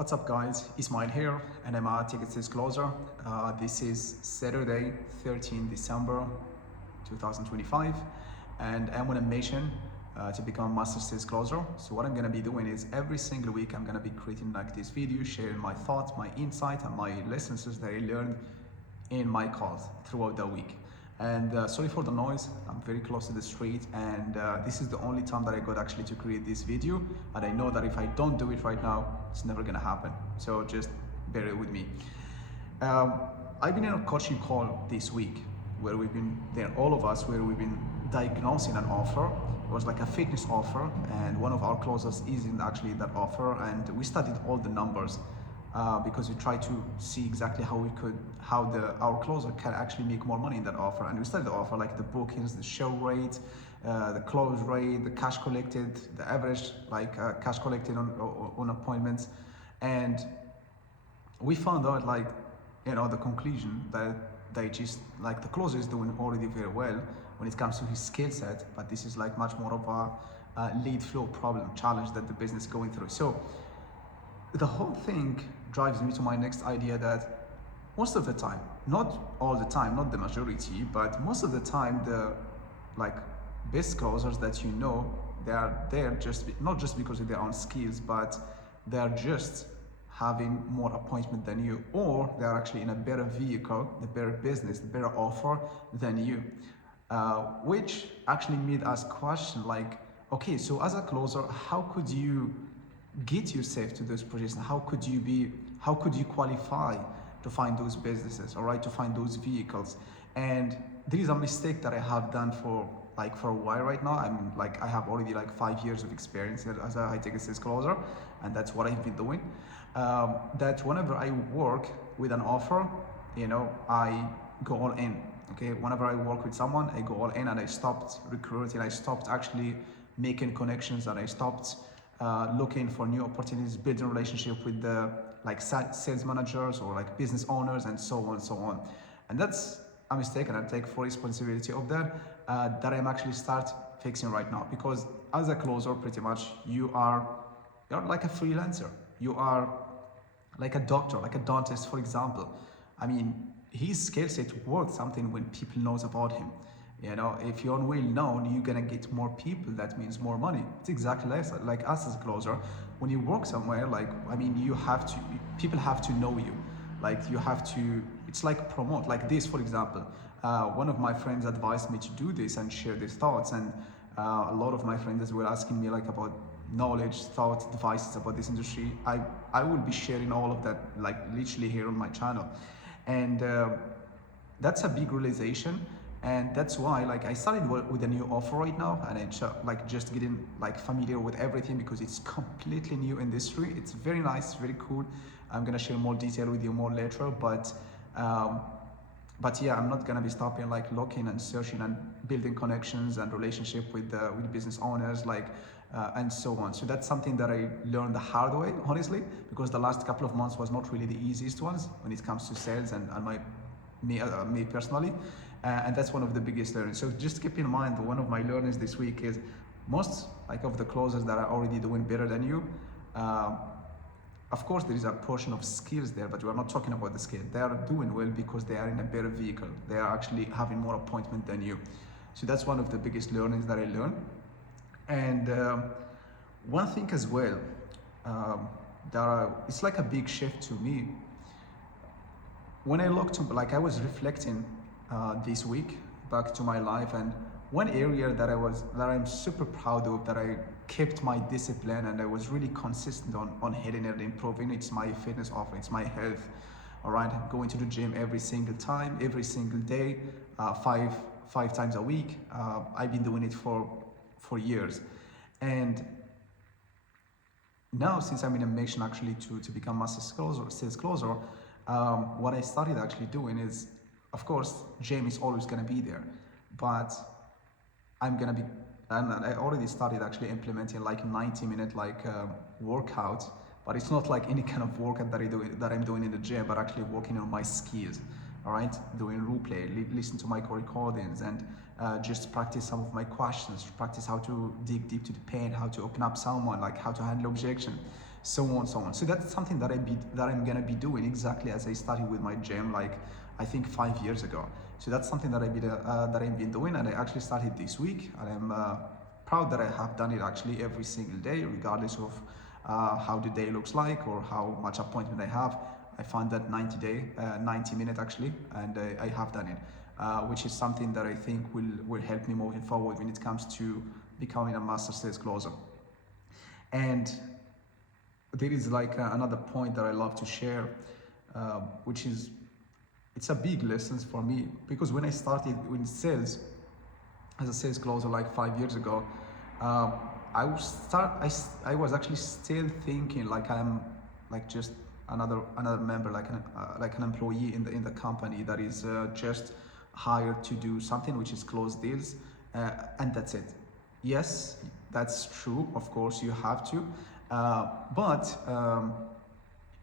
What's up guys, Ismail here and I'm a Ticket Sales Closer. This is Saturday, 13 December 2025 and I'm on a mission to become a Master Sales Closer. So what I'm going to be doing is every single week I'm going to be creating like this video, sharing my thoughts, my insight and my lessons that I learned in my calls throughout the week. And sorry for the noise, I'm very close to the street and this is the only time that I got actually to create this video, and I know that if I don't do it right now, it's never gonna happen. So just bear it with me. I've been in a coaching call this week where we've been there, all of us, where we've been diagnosing an offer. It was like a fitness offer and one of our closers is in actually that offer, and we studied all the numbers because we tried to see exactly how our closer can actually make more money in that offer. And we studied the offer, like the bookings, the show rate, the close rate, the cash collected, the average cash collected on appointments. And we found out the conclusion that they just the closer is doing already very well when it comes to his skill set, but this is like much more of a lead flow problem challenge that the business is going through. So the whole thing drives me to my next idea that most of the time, not all the time, not the majority, but most of the time, the best closers that you know, they are there not just because of their own skills, but they are just having more appointment than you, or they are actually in a better vehicle, the better business, the better offer than you, which actually made us question okay, so as a closer, how could you get yourself to those positions? How could you qualify to find those businesses, all right, to find those vehicles? And there is a mistake that I have done for a while right now. I have already 5 years of experience as a high ticket sales closer, and that's what I've been doing. That whenever I work with an offer, I go all in. Okay, whenever I work with someone, I go all in, and I stopped recruiting. I stopped actually making connections, and I stopped looking for new opportunities, building relationship with the sales managers or business owners and so on and so on. And that's a mistake, and I take full responsibility of that, that I'm actually start fixing right now. Because as a closer, pretty much you're like a freelancer. You are like a doctor, like a dentist, for example. I mean, his skill set worth something when people knows about him. If you're well known, you're gonna get more people. That means more money. It's exactly like us as a closer. When you work somewhere, people have to know you. You have to. It's like promote. Like this, for example. One of my friends advised me to do this and share these thoughts, and a lot of my friends were asking me about knowledge, thoughts, advices about this industry. I will be sharing all of that literally here on my channel, and that's a big realization. And that's why I started with a new offer right now, and it's just getting familiar with everything because it's completely new industry. It's very nice, very cool. I'm gonna share more detail with you more later, but yeah, I'm not gonna be stopping looking and searching and building connections and relationship with business owners and so on. So that's something that I learned the hard way, honestly, because the last couple of months was not really the easiest ones when it comes to sales and me personally. And that's one of the biggest learnings. So just keep in mind, one of my learnings this week is most of the closers that are already doing better than you, of course there is a portion of skills there, but we're not talking about the skill. They are doing well because they are in a better vehicle. They are actually having more appointment than you. So that's one of the biggest learnings that I learned. And one thing as well, it's like a big shift to me. When I looked to, I was reflecting this week back to my life, and one area that I'm super proud of, that I kept my discipline and I was really consistent on hitting it, improving, it's my fitness offer, it's my health. All right, I'm going to the gym every single time, every single day, five times a week. I've been doing it for years, and now since I'm in a mission actually to become master sales closer, what I started actually doing is, of course, gym is always going to be there, but and I already started actually implementing 90-minute workout, but it's not any kind of workout that I'm doing in the gym, but actually working on my skills. all right, doing role play, listen to my recordings, and just practice some of my questions, practice how to dig deep to the pain, how to open up someone, like how to handle objection, so on, so on. So that's something that I'm gonna be doing exactly as I started with my gym, like I think 5 years ago. So that's something that I've been doing, and I actually started this week, and I'm proud that I have done it actually every single day, regardless of how the day looks like or how much appointment I have. I found that 90 minutes actually, and I have done it, which is something that I think will help me moving forward when it comes to becoming a master sales closer. And there is like another point that I love to share, which is it's a big lesson for me, because when I started in sales as a sales closer like 5 years ago, I was actually still thinking like I'm like just another member, like an employee in the company that is just hired to do something, which is close deals, and that's it. Yes, that's true. Of course, you have to, but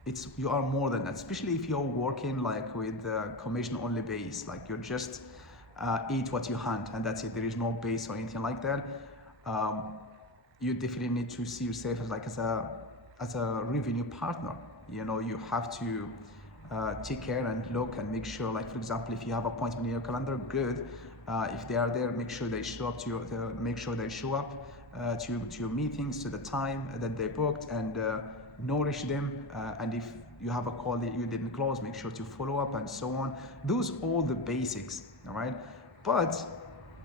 it's you are more than that. Especially if you're working like with commission only base, like you're just eat what you hunt, and that's it. There is no base or anything like that. You definitely need to see yourself as a revenue partner. You know, you have to take care and look and make sure, like for example, if you have appointment in your calendar, good. If they are there, make sure they show up to your meetings, to the time that they booked, and nourish them. And if you have a call that you didn't close, make sure to follow up, and so on. Those all the basics, all right? But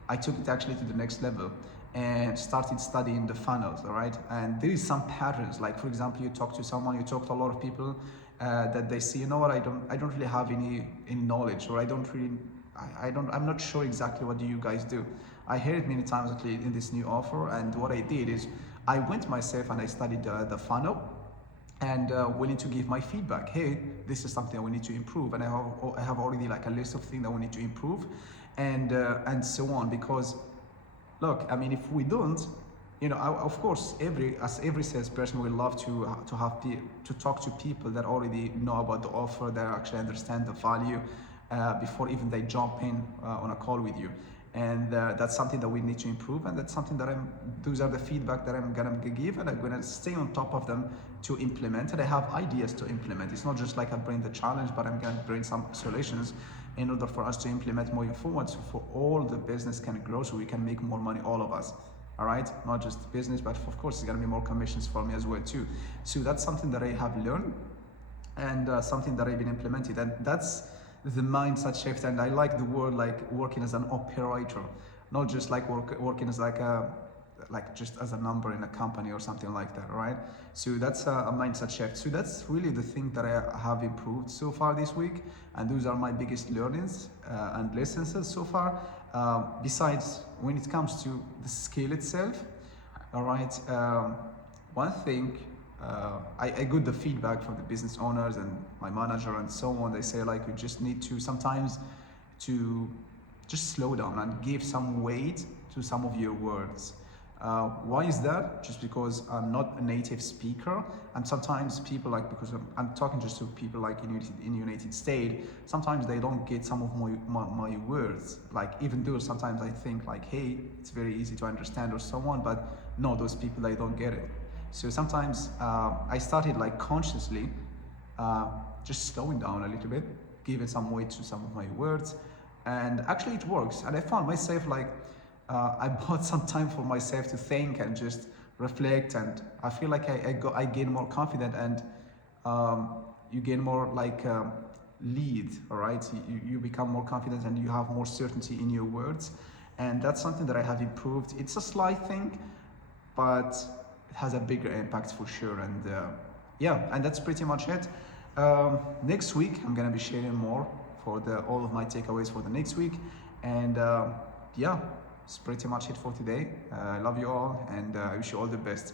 I took it actually to the next level and started studying the funnels, all right? And there is some patterns, like for example, you talk to someone, you talk to a lot of people, that they say, you know what, I don't really have any knowledge, or I'm not sure exactly what do you guys do. I heard it many times actually in this new offer, and what I did is I went myself and I studied the funnel, and willing to give my feedback. Hey, this is something that we need to improve, and I have already like a list of things that we need to improve, and so on. Because look, I mean, if we don't, you know, of course, every salesperson will love to talk to people that already know about the offer, that actually understand the value before even they jump in on a call with you. And that's something that we need to improve, and that's something that those are the feedback that I'm gonna give, and I'm gonna stay on top of them to implement. And I have ideas to implement. It's not just like I bring the challenge, but I'm gonna bring some solutions in order for us to implement moving forward, so for all the business can grow, so we can make more money, all of us. All right, not just business, but of course it's gonna be more commissions for me as well too. So that's something that I have learned, and something that I've been implemented, and that's the mindset shift. And I like the word like working as an operator, not just like working as like just as a number in a company or something like that, right? So that's a mindset shift. So that's really the thing that I have improved so far this week, and those are my biggest learnings and lessons so far. Besides, when it comes to the skill itself, all right, one thing, I got the feedback from the business owners and my manager and so on. They say like you just need to sometimes to just slow down and give some weight to some of your words. Why is that? Just because I'm not a native speaker, and sometimes people like, because I'm talking just to people like in United States, sometimes they don't get some of my words. Like even though sometimes I think like, hey, it's very easy to understand or so on, but no, those people, they don't get it. So sometimes I started like consciously just slowing down a little bit, giving some weight to some of my words, and actually it works. And I found myself like I bought some time for myself to think and just reflect, and I feel like I gain more confident, and you gain more like lead, all right? You become more confident, and you have more certainty in your words, and that's something that I have improved. It's a slight thing, but it has a bigger impact for sure. And yeah, and that's pretty much it. Next week I'm gonna be sharing more for all of my takeaways for the next week, and yeah, it's pretty much it for today. I love you all, and I wish you all the best.